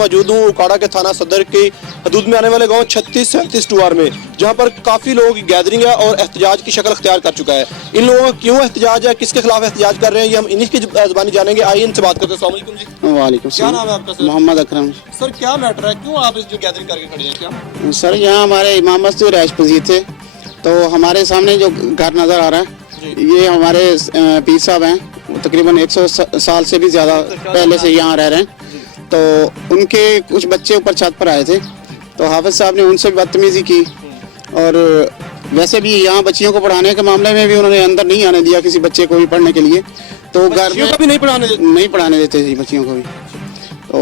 मौजूद हूँ उकाड़ा के थाना सदर की हदूद में आने वाले गांव 36-37 टूआर में, जहां पर काफ़ी लोग गैदरिंग है और एहतजाज की शक्ल अख्तियार कर चुका है। इन लोगों का क्यों एहतजाज है, किसके खिलाफ एहतजाज कर रहे हैं, ये हम इन्हीं की ज़बानी जानेंगे। आइए इनसे बात करते हैं। अस्सलाम वालेकुम जी। वालेकुम क्या नाम है आपका सर? मोहम्मद अकरम। सर क्या मैटर है, क्यों आप इस जो गैदरिंग करके खड़े हैं? क्या सर यहाँ हमारे इमाम मस्जिद रैश पजीर थे, तो हमारे सामने जो घर नज़र आ रहा है ये हमारे पीर साहब हैं, तकरीबन 100 साल से भी ज़्यादा पहले से यहाँ रह रहे हैं। तो उनके कुछ बच्चे ऊपर छत पर आए थे, तो हाफिज साहब ने उनसे बदतमीज़ी की, और वैसे भी यहाँ बच्चियों को पढ़ाने के मामले में भी उन्होंने अंदर नहीं आने दिया किसी बच्चे को भी पढ़ने के लिए। तो घर में भी नहीं पढ़ाने देते थे बच्चियों को भी। तो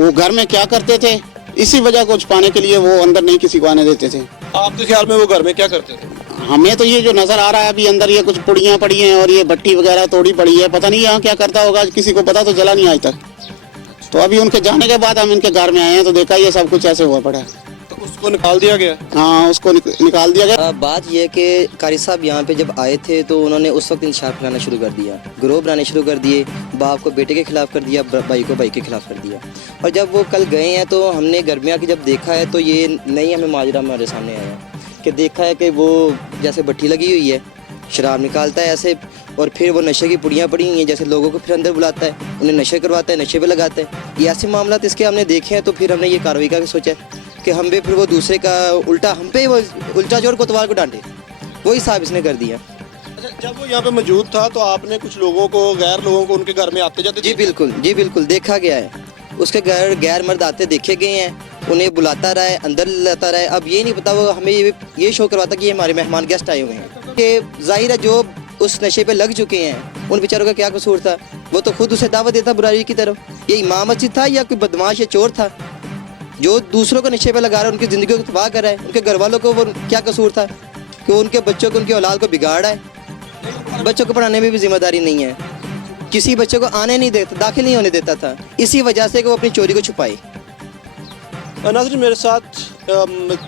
वो घर में क्या करते थे, इसी वजह को छुपाने के लिए वो अंदर नहीं किसी को आने देते थे। आपके ख्याल में वो घर में क्या करते थे? हमें तो ये जो नज़र आ रहा है अभी अंदर ये कुछ पुड़ियाँ पड़ी हैं और ये भट्टी वगैरह तोड़ी पड़ी है, पता नहीं यहाँ क्या करता होगा, किसी को पता तो चला नहीं आज तक। तो अभी उनके जाने के बाद हम इनके घर में आए हैं तो देखा ये सब कुछ ऐसे हुआ पड़ा है। तो उसको निकाल दिया गया? हाँ, उसको निकाल दिया गया। बात यह है कि कारी साहब यहाँ पे जब आए थे तो उन्होंने उस वक्त इंतशार फैलाना शुरू कर दिया, गिरोह बनाने शुरू कर दिए, बाप को बेटे के खिलाफ कर दिया, भाई को भाई के खिलाफ कर दिया। और जब वो कल गए हैं तो हमने घर में आके जब देखा है तो ये नई हमें माजरा हमारे सामने आया कि देखा है कि वो जैसे भट्टी लगी हुई है, शराब निकालता है ऐसे, और फिर वो नशे की पुड़ियाँ पड़ी हुई हैं, जैसे लोगों को फिर अंदर बुलाता है, उन्हें नशे करवाता है, नशे पे लगाता है। ये ऐसे मामला इसके हमने देखे हैं, तो फिर हमने ये कार्रवाई का सोचा कि हम भी फिर वो दूसरे का उल्टा हम पे वो उल्टा जोर कोतवाल को डांटे, वही हिसाब इसने कर दिया। अच्छा, जब वो यहाँ पे मौजूद था तो आपने कुछ लोगों को, गैर लोगों को उनके घर में आते जाते? जी बिल्कुल देखा गया है, उसके घर गैर मर्द आते देखे गए हैं, उन्हें बुलाता रहा है, अंदर लाता रहा है। अब ये नहीं पता वो हमें ये शो करवाता कि ये हमारे मेहमान गेस्ट आए हुए हैं, कि जाहिर है जो उस नशे पे लग चुके हैं उन बेचारों का क्या कसूर था, वो तो खुद उसे दावत देता बुराई की तरफ। ये इमाम मस्जिद था या कोई बदमाश या चोर था जो दूसरों को नशे पे लगा रहा है, उनकी ज़िंदगी को तबाह कर रहा है? उनके घर वालों को वो क्या कसूर था कि उनके बच्चों को, उनकी औलाद को बिगाड़ा है? बच्चों को पढ़ाने में भी जिम्मेदारी नहीं है, किसी बच्चे को आने नहीं देता, दाखिल नहीं होने देता था, इसी वजह से कि वो अपनी चोरी को छुपाई। नाज़रीन, मेरे साथ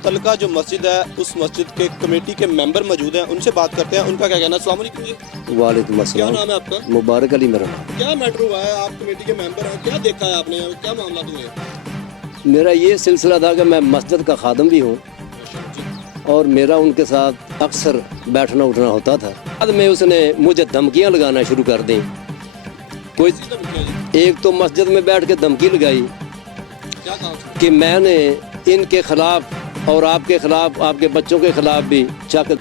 तलका जो मस्जिद है उस मस्जिद के कमेटी के मेंबर मौजूद हैं, उनसे बात करते हैं, उनका क्या कहना है। अस्सलाम वालेकुम जी। वालेकुम क्या अस्सलाम। नाम है आपका? मुबारक अली मेरा नाम। क्या मैटर हुआ है, आप कमेटी के मेंबर हैं, क्या देखा है आपने, क्या मामला हुए? मेरा ये सिलसिला था कि मैं मस्जिद का खादम भी हूँ और मेरा उनके साथ अक्सर बैठना उठना होता था। बाद में उसने मुझे धमकियाँ लगाना शुरू कर दी। कोई एक तो मस्जिद में बैठ के धमकी लगाई कि मैंने इनके खिलाफ और आपके खिलाफ, आपके बच्चों के खिलाफ भी चाक